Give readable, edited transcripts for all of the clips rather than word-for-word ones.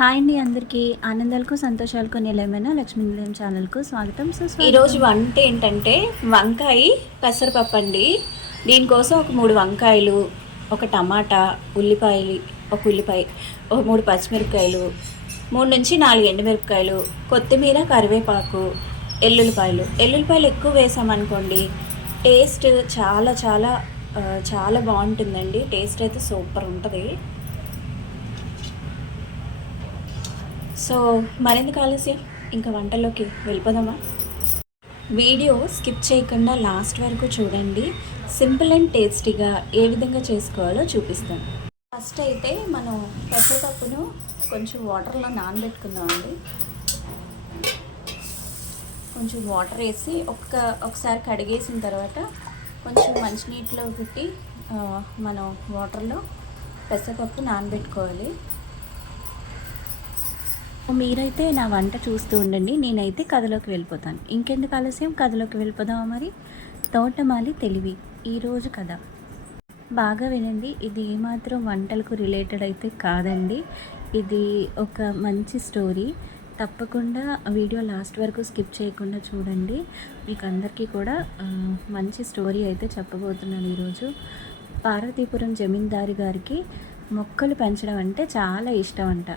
Hi అండి అందరికీ. ఆనందాలకు, సంతోషాలకు నిలయమైన లక్ష్మీ నిలయం ఛానల్‌కు స్వాగతం, ఈరోజు సుస్వాగతం. వంట ఏంటంటే వంకాయ పెసరపప్పు అండి. దీనికోసం ఒక 3 వంకాయలు, ఒక టమాటా, ఒక ఉల్లిపాయ, ఒక 3 పచ్చిమిరపకాయలు, 3-4 ఎండుమిరపకాయలు, కొత్తిమీర, కరివేపాకు, ఎల్లుల్లిపాయలు ఎక్కువ వేసామనుకోండి టేస్ట్ చాలా చాలా చాలా బాగుంటుందండి. టేస్ట్ అయితే సూపర్ ఉంటుంది. సో మరెందుకు ఆలస్యం, ఇంకా వంటలోకి వెళ్ళిపోదామా? వీడియో స్కిప్ చేయకుండా లాస్ట్ వరకు చూడండి. సింపుల్ అండ్ టేస్టీగా ఏ విధంగా చేసుకోవాలో చూపిస్తాను. ఫస్ట్ అయితే మనం పెసరపప్పును కొంచెం వాటర్లో నానబెట్టుకుందామండి. కొంచెం వాటర్ వేసి ఒకసారి కడిగేసిన తర్వాత కొంచెం మంచినీటిలో పెట్టి మనం వాటర్లో పెసరపప్పు నానబెట్టుకోవాలి. మీరైతే నా వంట చూస్తూ ఉండండి, నేనైతే కథలోకి వెళ్ళిపోతాను. ఇంకెందుకు ఆలస్యం, కథలోకి వెళ్ళిపోదామా మరి. తోటమాలి తెలివి ఈరోజు కథ బాగా వినండి. ఇది ఏమాత్రం వంటలకు రిలేటెడ్ అయితే కాదండి. ఇది ఒక మంచి స్టోరీ. తప్పకుండా వీడియో లాస్ట్ వరకు స్కిప్ చేయకుండా చూడండి. మీకు అందరికీ కూడా మంచి స్టోరీ అయితే చెప్పబోతున్నాను ఈరోజు. పార్వతీపురం జమీందారి గారికి మొక్కలు పెంచడం అంటే చాలా ఇష్టం అంట.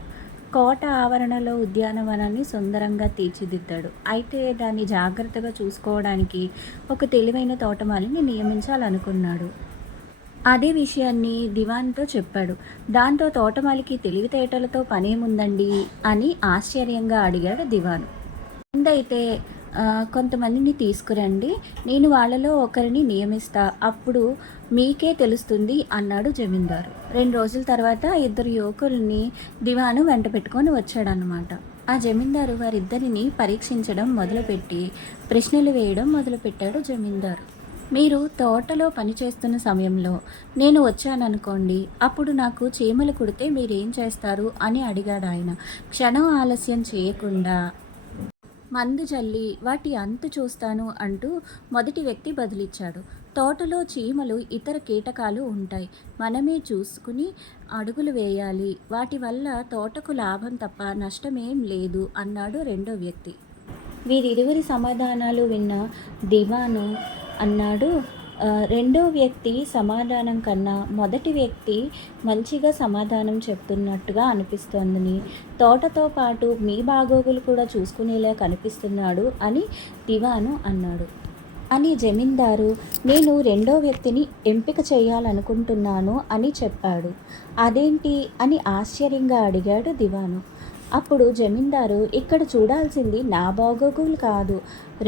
కోట ఆవరణలో ఉద్యానవనాన్ని సుందరంగా తీర్చిదిద్దాడు. అయితే దాన్ని జాగ్రత్తగా చూసుకోవడానికి ఒక తెలివైన తోటమాలిని నియమించాలనుకున్నాడు. అదే విషయాన్ని దివాన్తో చెప్పాడు. దాంతో తోటమాలికి తెలివితేటలతో పనేముందండి అని ఆశ్చర్యంగా అడిగాడు దివాను. ముందైతే కొంతమందిని తీసుకురండి, నేను వాళ్ళలో ఒకరిని నియమిస్తా, అప్పుడు మీకే తెలుస్తుంది అన్నాడు జమీందారు. 2 రోజుల తర్వాత 2 యువకుల్ని దివాను వెంట పెట్టుకొని వచ్చాడనమాట. ఆ జమీందారు వారిద్దరిని పరీక్షించడం మొదలుపెట్టి ప్రశ్నలు వేయడం మొదలుపెట్టాడు జమీందారు. మీరు తోటలో పనిచేస్తున్న సమయంలో నేను వచ్చాననుకోండి, అప్పుడు నాకు చీమలు కుడితే మీరేం చేస్తారు అని అడిగాడు ఆయన. క్షణం ఆలస్యం చేయకుండా మందు జల్లి వాటి అంతు చూస్తాను అంటూ మొదటి వ్యక్తి బదులిచ్చాడు. తోటలో చీమలు, ఇతర కీటకాలు ఉంటాయి, మనమే చూసుకుని అడుగులు వేయాలి, వాటి వల్ల తోటకు లాభం తప్ప నష్టమేం లేదు అన్నాడు రెండో వ్యక్తి. వీరిరువురి సమాధానాలు విన్న దివాను అన్నాడు, రెండో వ్యక్తి సమాధానం కన్నా మొదటి వ్యక్తి మంచిగా సమాధానం చెప్తున్నట్టుగా అనిపిస్తోందని, తోటతో పాటు మీ బాగోగులు కూడా చూసుకునేలా కనిపిస్తున్నాడు అని దివాను అన్నాడు. అని జమీందారు, నేను రెండో వ్యక్తిని ఎంపిక చేయాలనుకుంటున్నాను అని చెప్పాడు. అదేంటి అని ఆశ్చర్యంగా అడిగాడు దివాను. అప్పుడు జమీందారు, ఇక్కడ చూడాల్సింది నా బాగోగులు కాదు,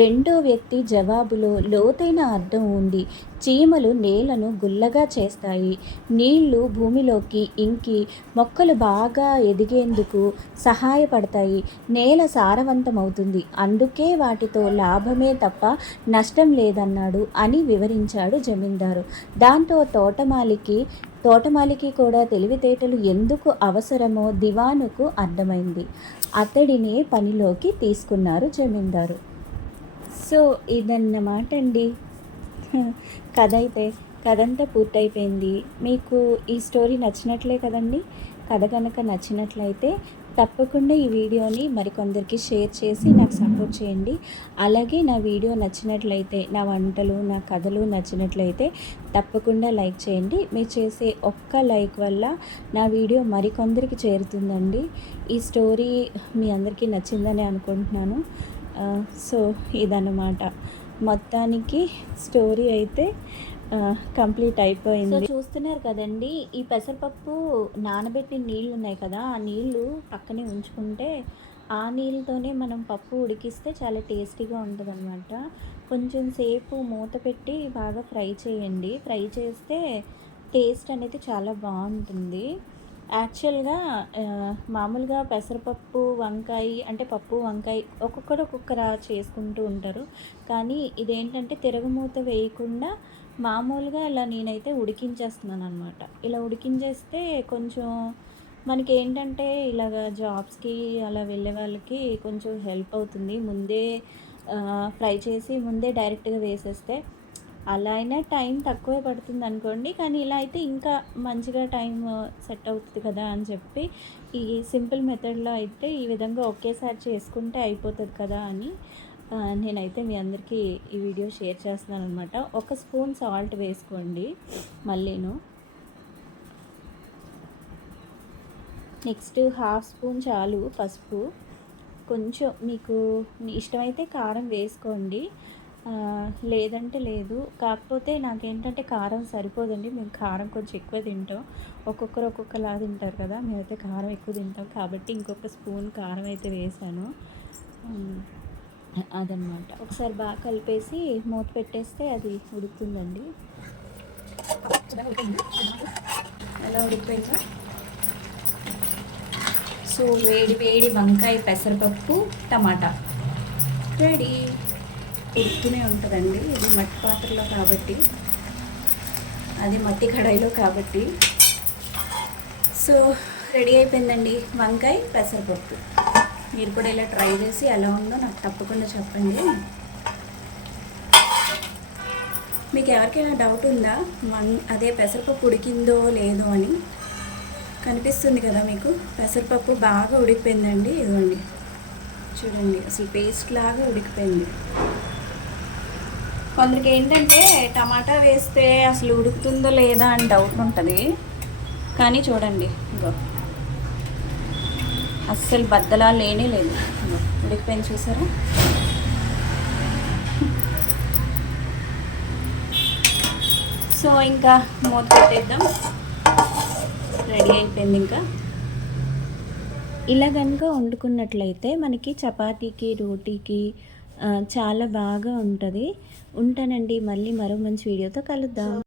రెండో వ్యక్తి జవాబులో లోతైన అర్థం ఉంది. చీమలు నేలను గుల్లగా చేస్తాయి, నీళ్లు భూమిలోకి ఇంకి మొక్కలు బాగా ఎదిగేందుకు సహాయపడతాయి, నేల సారవంతమవుతుంది, అందుకే వాటితో లాభమే తప్ప నష్టం లేదన్నాడు అని వివరించాడు జమీందారు. దాంతో తోటమాలికి కూడా తెలివితేటలు ఎందుకు అవసరమో దివానుకు అర్థమైంది. అతడినే పనిలోకి తీసుకున్నారు జమీందారు. సో ఇదన్నమాట అండి కథ అంతా పూర్తయిపోయింది. మీకు ఈ స్టోరీ నచ్చినట్లే కదండి. కథ కనుక నచ్చినట్లయితే తప్పకుండా ఈ వీడియోని మరికొందరికి షేర్ చేసి నాకు సపోర్ట్ చేయండి. అలాగే నా వీడియో నచ్చినట్లయితే, నా వంటలు, నా కథలు నచ్చినట్లయితే తప్పకుండా లైక్ చేయండి. మీరు చేసే ఒక్క లైక్ వల్ల నా వీడియో మరికొందరికి చేరుతుందండి. ఈ స్టోరీ మీ అందరికీ నచ్చిందని అనుకుంటున్నాను. సో ఇదన్నమాట మొత్తానికి స్టోరీ అయితే కంప్లీట్ అయిపోయింది. సో చూస్తున్నారు కదండి, ఈ పెసరపప్పు నానబెట్టిన నీళ్ళు ఉన్నాయి కదా, ఆ నీళ్ళు పక్కనే ఉంచుకుంటే ఆ నీళ్ళతోనే మనం పప్పు ఉడికిస్తే చాలా టేస్టీగా ఉంటుంది అనమాట. కొంచెం సేపు మూత పెట్టి బాగా ఫ్రై చేయండి. ఫ్రై చేస్తే టేస్ట్ అనేది చాలా బాగుంటుంది. యాక్చువల్గా మామూలుగా పెసరపప్పు వంకాయ అంటే పప్పు వంకాయ ఒక్కొక్కరా చేసుకుంటూ ఉంటారు. కానీ ఇదేంటంటే తిరగమూత వేయకుండా మామూలుగా ఇలా నేనైతే ఉడికించేస్తున్నాను అనమాట. ఇలా ఉడికించేస్తే కొంచెం మనకి ఏంటంటే ఇలాగ జాబ్స్కి అలా వెళ్ళే వాళ్ళకి కొంచెం హెల్ప్ అవుతుంది. ముందే ఫ్రై చేసి ముందే డైరెక్ట్గా వేసేస్తే అలా అయినా టైం తక్కువే పడుతుంది అనుకోండి, కానీ ఇలా అయితే ఇంకా మంచిగా టైం సెట్ అవుతుంది కదా అని చెప్పి ఈ సింపుల్ మెథడ్లో అయితే ఈ విధంగా ఒకేసారి చేసుకుంటే అయిపోతుంది కదా అని నేనైతే మీ అందరికీ ఈ వీడియో షేర్ చేస్తున్నాను అనమాట. 1 స్పూన్ సాల్ట్ వేసుకోండి మళ్ళీను. నెక్స్ట్ 1/2 స్పూన్ చాలు పసుపు. కొంచెం మీకు ఇష్టమైతే కారం వేసుకోండి, లేదంటే లేదు. కాకపోతే నాకేంటంటే కారం సరిపోదండి, మేము కారం కొంచెం ఎక్కువ తింటాం. ఒక్కొక్కరు ఒక్కొక్కలా తింటారు కదా, మేమైతే కారం ఎక్కువ తింటాం కాబట్టి ఇంకొక స్పూన్ కారం అయితే వేసాను. అదనమాట. ఒకసారి బాగా కలిపేసి మూత పెట్టేస్తే అది ఉడుకుతుందండి. ఎలా ఉడికిపోయిందో. సో వేడి వేడి వంకాయ, పెసరపప్పు, టమాటా రెడీ. ఉడుకుతూనే ఉంటుందండి, ఇది మట్టి పాత్రలో కాబట్టి, అది మట్టి కడాయిలో కాబట్టి. సో రెడీ అయిపోయిందండి వంకాయ, పెసరపప్పు. మీరు కూడా ఇలా ట్రై చేసి ఎలా ఉందో నాకు తప్పకుండా చెప్పండి. మీకు ఎవరికైనా డౌట్ ఉందా అదే పెసరపప్పు ఉడికిందో లేదో అని? కనిపిస్తుంది కదా మీకు, పెసరపప్పు బాగా ఉడికిపోయిందండి. ఇదిగోండి చూడండి, అసలు పేస్ట్ లాగా ఉడికిపోయింది. కొందరికి ఏంటంటే టమాటా వేస్తే అసలు ఉడుకుతుందో లేదా అని డౌట్ ఉంటుంది, కానీ చూడండి ఇగో అస్సలు బద్దలా లేనే లేదు, ఉడికిపోయింది చూసారా. సో ఇంకా మూత పెట్టేద్దాం, రెడీ అయిపోయింది. ఇంకా ఇలా కనుక వండుకున్నట్లయితే మనకి చపాతీకి, రోటీకి చాలా బాగా ఉంటుంది. ఉంటానండి, మళ్ళీ మరో మంచి వీడియోతో కలుద్దాం.